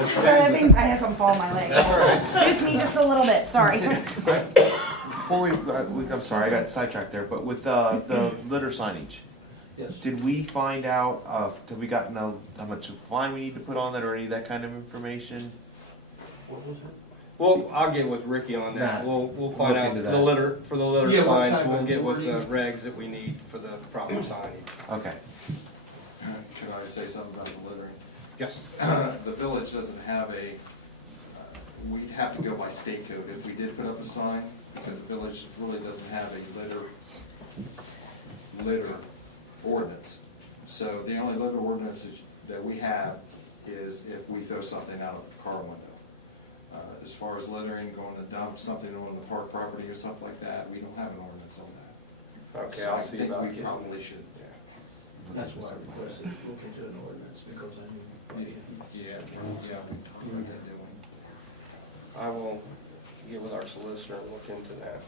Sorry, I think I had something fall on my leg. Spooked me just a little bit, sorry. Before I'm sorry, I got sidetracked there, but with the litter signage, Yes. did we find out, have we gotten how much of a fine we need to put on that or any of that kind of information? What was it? Well, I'll get with Ricky on that. Nah. We'll find Look out into the that. litter, for the litter Yeah, what signs, type we'll of get with the wording? regs that we need for the proper signage. Okay. Could I say something about the littering? Yes. The village doesn't have a, we'd have to go by state code if we did put up a sign, because the village really doesn't have a litter ordinance. So the only litter ordinance that we have is if we throw something out of the car window. As far as littering, going to dump something on the park property or stuff like that, we don't have an ordinance on that. Okay, So I'll I see think about we getting. probably should. That's why I requested look into an ordinance because I knew. Yeah, what they're doing. I will get with our solicitor and look into that.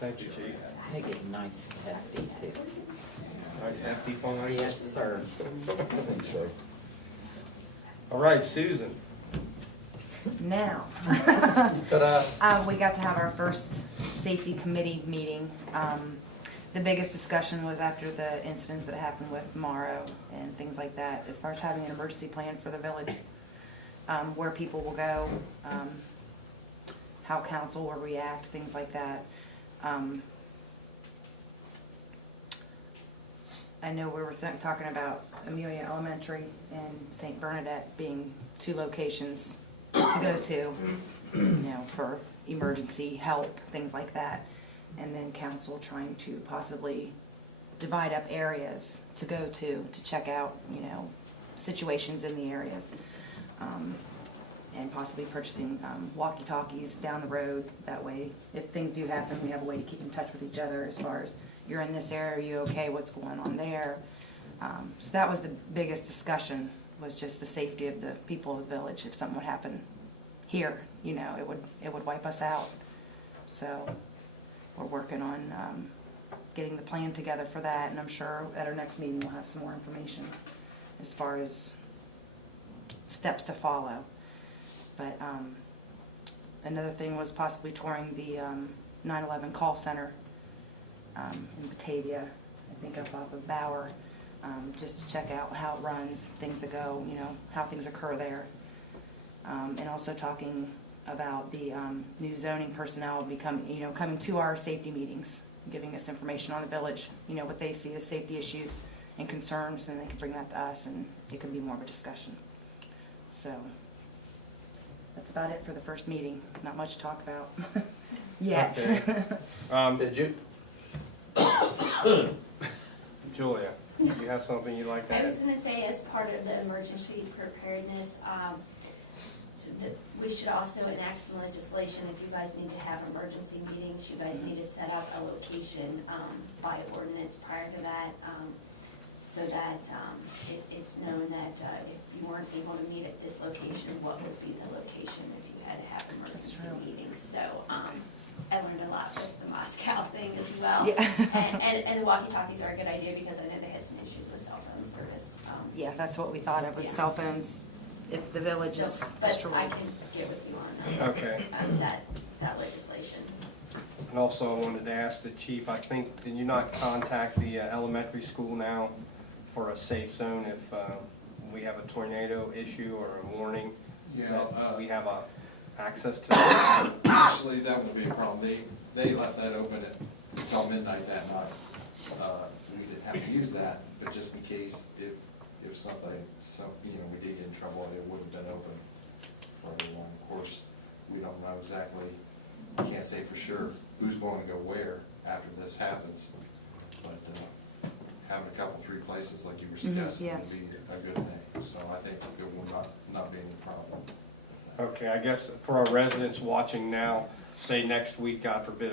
Thank you, Chief. Make it nice and hefty too. Nice hefty fine. Yes, sir. All right, Susan. Now, we got to have our first safety committee meeting. The biggest discussion was after the incidents that happened with Morrow and things like that, as far as having an emergency plan for the village, where people will go, how council will react, things like that. I know we were talking about Amelia Elementary and St. Bernadette being 2 locations to go to, you know, for emergency help, things like that. And then council trying to possibly divide up areas to go to check out, you know, situations in the areas. And possibly purchasing walkie-talkies down the road. That way, if things do happen, we have a way to keep in touch with each other as far as, you're in this area, are you okay, what's going on there? So that was the biggest discussion, was just the safety of the people of the village. If something would happen here, you know, it would wipe us out. So we're working on getting the plan together for that, and I'm sure at our next meeting we'll have some more information as far as steps to follow. But another thing was possibly touring the 9/11 call center in Batavia, I think up off of Bauer, just to check out how it runs, things that go, you know, how things occur there. And also talking about the new zoning personnel coming to our safety meetings, giving us information on the village, you know, what they see as safety issues and concerns, and they can bring that to us, and it can be more of a discussion. So, that's about it for the first meeting. Not much to talk about yet. Okay. Did you? Julia, you have something you'd like to I add? was gonna say, as part of the emergency preparedness, we should also enact some legislation. If you guys need to have emergency meetings, you guys need to set up a location by ordinance prior to that, so that it's known that if you weren't able to meet at this location, what would be the location if you had to have emergency meetings. So I learned a lot with the Moscow thing as well. Yeah. And the walkie-talkies are a good idea because I know they had some issues with cell phone service. Yeah, that's what we thought of, was Yeah. cell phones, if the village is But destroyed. I can get with you on Okay. that legislation. And also, I wanted to ask the chief, I think, did you not contact the elementary school now for a safe zone if we have a tornado issue or a warning? Yeah, That we have access to that? actually, that would be a problem. They left that open until midnight that night. We didn't have to use that, but just in case, if we did get in trouble, it would have been open for everyone. Of course, we don't know exactly, we can't say for sure who's going to go where after this happens. But having a couple, 3 places like you were suggesting yeah. would be a good thing. So I think it will not be any problem. Okay, I guess for our residents watching now, say next week, God forbid,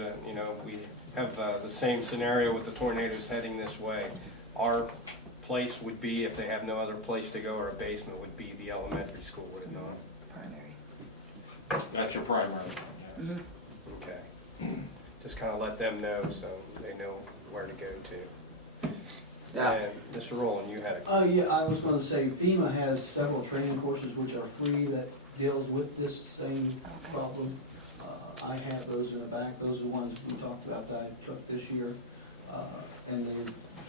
we have the same scenario with the tornadoes heading this way. Our place would be, if they have no other place to go, or a basement, would be the elementary school, would it not? Primary. That's your primary, yes. Okay. Just kind of let them know so they know where to go to. Yeah. And Mr. Rowland, you had a, Yeah, I was gonna say FEMA has several training courses which are free that deals with this same Okay. problem. I have those in the back, those are the ones we talked about that I took this year. And they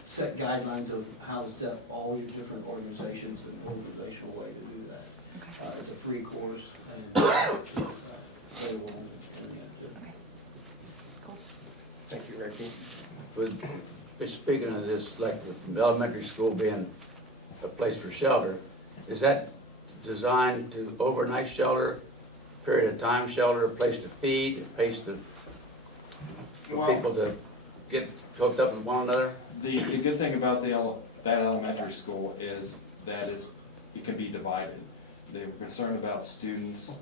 set guidelines of how to set up all your different organizations and organizational way to do that. Okay. It's a free course and available on the internet. Okay. Cool. thank you, Ricky. But speaking of this, like the elementary school being a place for shelter, is that designed to overnight shelter, period of time shelter, a place to feed, a place to, for people to get hooked up with one another? The good thing about that elementary school is that it can be divided. They were concerned about students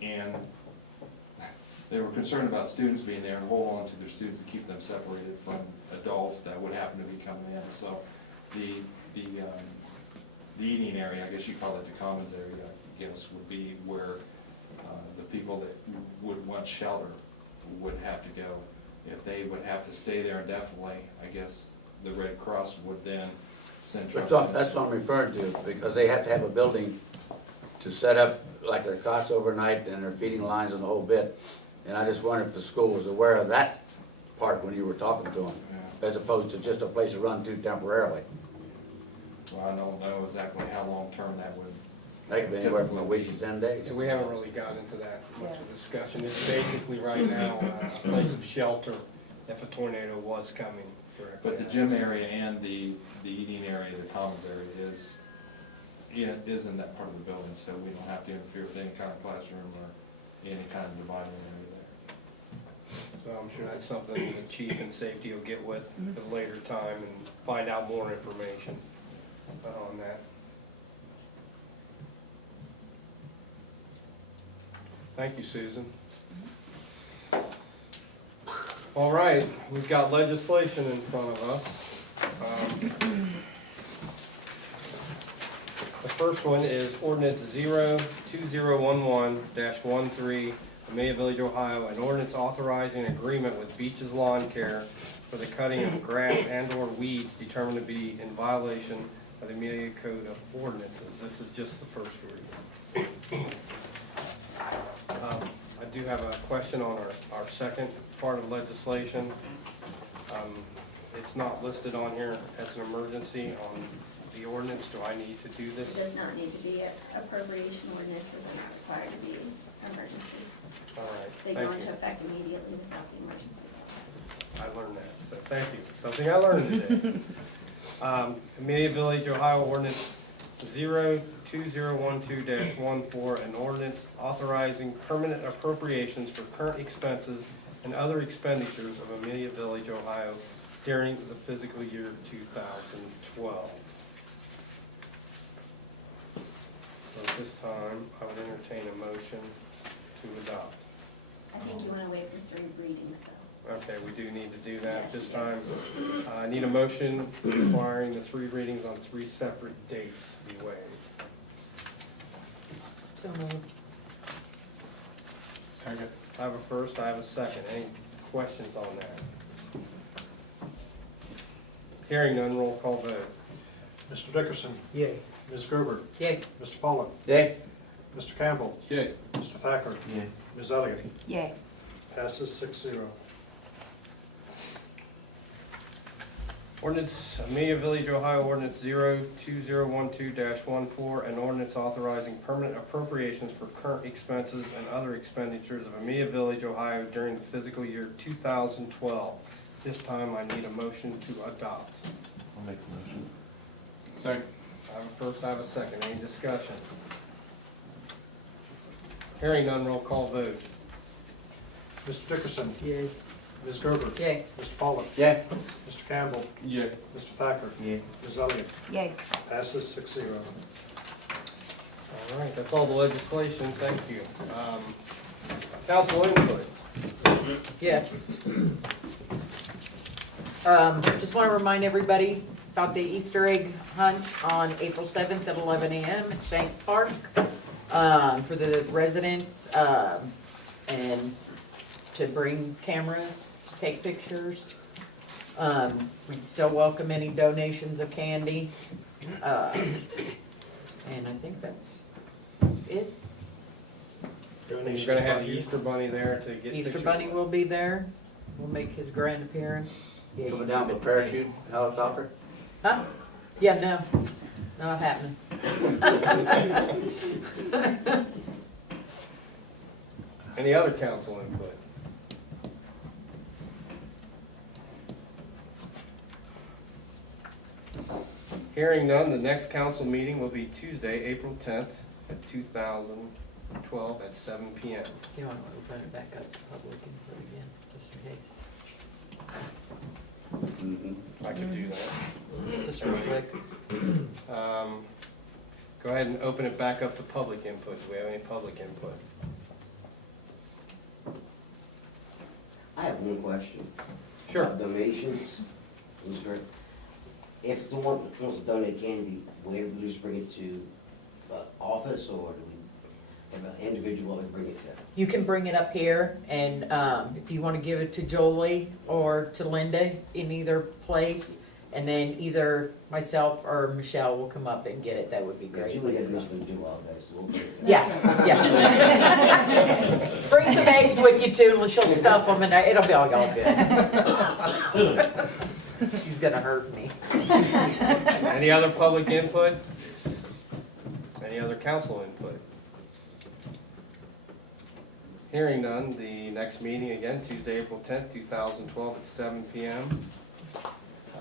being there and hold on to their students and keep them separated from adults that would happen to be coming in. So the eating area, I guess you call it the commons area, I guess, would be where the people that would want shelter would have to go. If they would have to stay there indefinitely, I guess the Red Cross would then send trucks. That's what I'm referring to, because they have to have a building to set up like their cots overnight and their feeding lines and the whole bit. And I just wondered if the school was aware of that part when you were talking to them, as opposed to just a place to run to temporarily. Well, I don't know exactly how long-term that would. That could be anywhere from a week to 10 days. Yeah, we haven't really got into that much of discussion. It's basically right now a place of shelter if a tornado was coming. But the gym area and the eating area, the commons area is in that part of the building, so we don't have to interfere with any kind of classroom or any kind of dividing area there. So I'm sure that's something the chief and safety will get with at a later time and find out more information on that. Thank you, Susan. All right, we've got legislation in front of us. The first one is ordinance 02011-13, Amelia Village, Ohio, an ordinance authorizing an agreement with Beaches Lawn Care for the cutting of grass and/or weeds determined to be in violation of the Amelia Code of Ordinances. This is just the first reading. I do have a question on our second part of legislation. It's not listed on here as an emergency on the ordinance. Do I need to do It this? does not need to be, appropriation ordinances are not required to be emergency. All right, They go thank into you. effect immediately without the emergency. I learned that, so thank you. Something I learned today. Amelia Village, Ohio ordinance 02012-14, an ordinance authorizing permanent appropriations for current expenses and other expenditures of Amelia Village, Ohio during the fiscal year 2012. So at this time, I would entertain a motion to adopt. I think you wanna wait for 3 readings though. Okay, we do need to do that this time. I need a motion requiring the 3 readings on 3 separate dates be waived. So moved. Second. I have a first, I have a second. Any questions on that? Hearing none, roll call vote. Mr. Dickerson, Yay. Ms. Gerber, Yay. Mr. Pollock, Yay. Mr. Campbell, Yay. Mr. Thacker, Yeah. Ms. Elliott. Yay. Passes 6-0. Ordinance, Amelia Village, Ohio, ordinance 02012-14, an ordinance authorizing permanent appropriations for current expenses and other expenditures of Amelia Village, Ohio during the fiscal year 2012. This time I need a motion to adopt. I'll make the motion. Second. I have a first, I have a second. Any discussion? Hearing none, roll call vote. Mr. Dickerson, Yay. Ms. Gerber, Yay. Mr. Pollock, Yay. Mr. Campbell, Yay. Mr. Thacker, Yeah. Ms. Elliott. Yay. Passes 6-0. All right, that's all the legislation. Thank you. Council input. Yes. Just want to remind everybody about the Easter egg hunt on April 7th at 11 a.m. at Shank Park for the residents and to bring cameras to take pictures. We'd still welcome any donations of candy. And I think that's it. You're gonna have the Easter Bunny there to get Easter pictures Bunny with. will be there. We'll make his grand appearance. Coming down with a parachute helicopter? Huh? Yeah, no, not happening. Any other council input? Hearing none, the next council meeting will be Tuesday, April 10th at 2012 at 7 p.m. You want to open it back up to public input again, just in case? I can do that. Just real quick. Go ahead and open it back up to public input. Do we have any public input? I have one question. Sure. Donations, Mr. If someone wants to donate candy, where do we just bring it to the office, or do we have an individual to bring it to? You can bring it up here, and if you want to give it to Jolie or to Linda in either place, and then either myself or Michelle will come up and get it, that would be Yeah, great. Julie has nothing to do all day, so we'll get it. Yeah, yeah. Bring some eggs with you too, and she'll stuff them, and it'll be all good. She's gonna hurt me. Any other public input? Any other council input? Hearing none, the next meeting again, Tuesday, April 10th, 2012 at 7 p.m.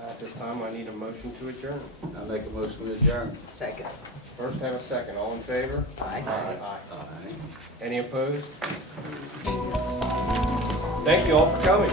At this time, I need a motion to adjourn. I make a motion to adjourn. Second. First, have a second. All in favor? Aye. Aye. Aye. Any opposed? Thank you all for coming.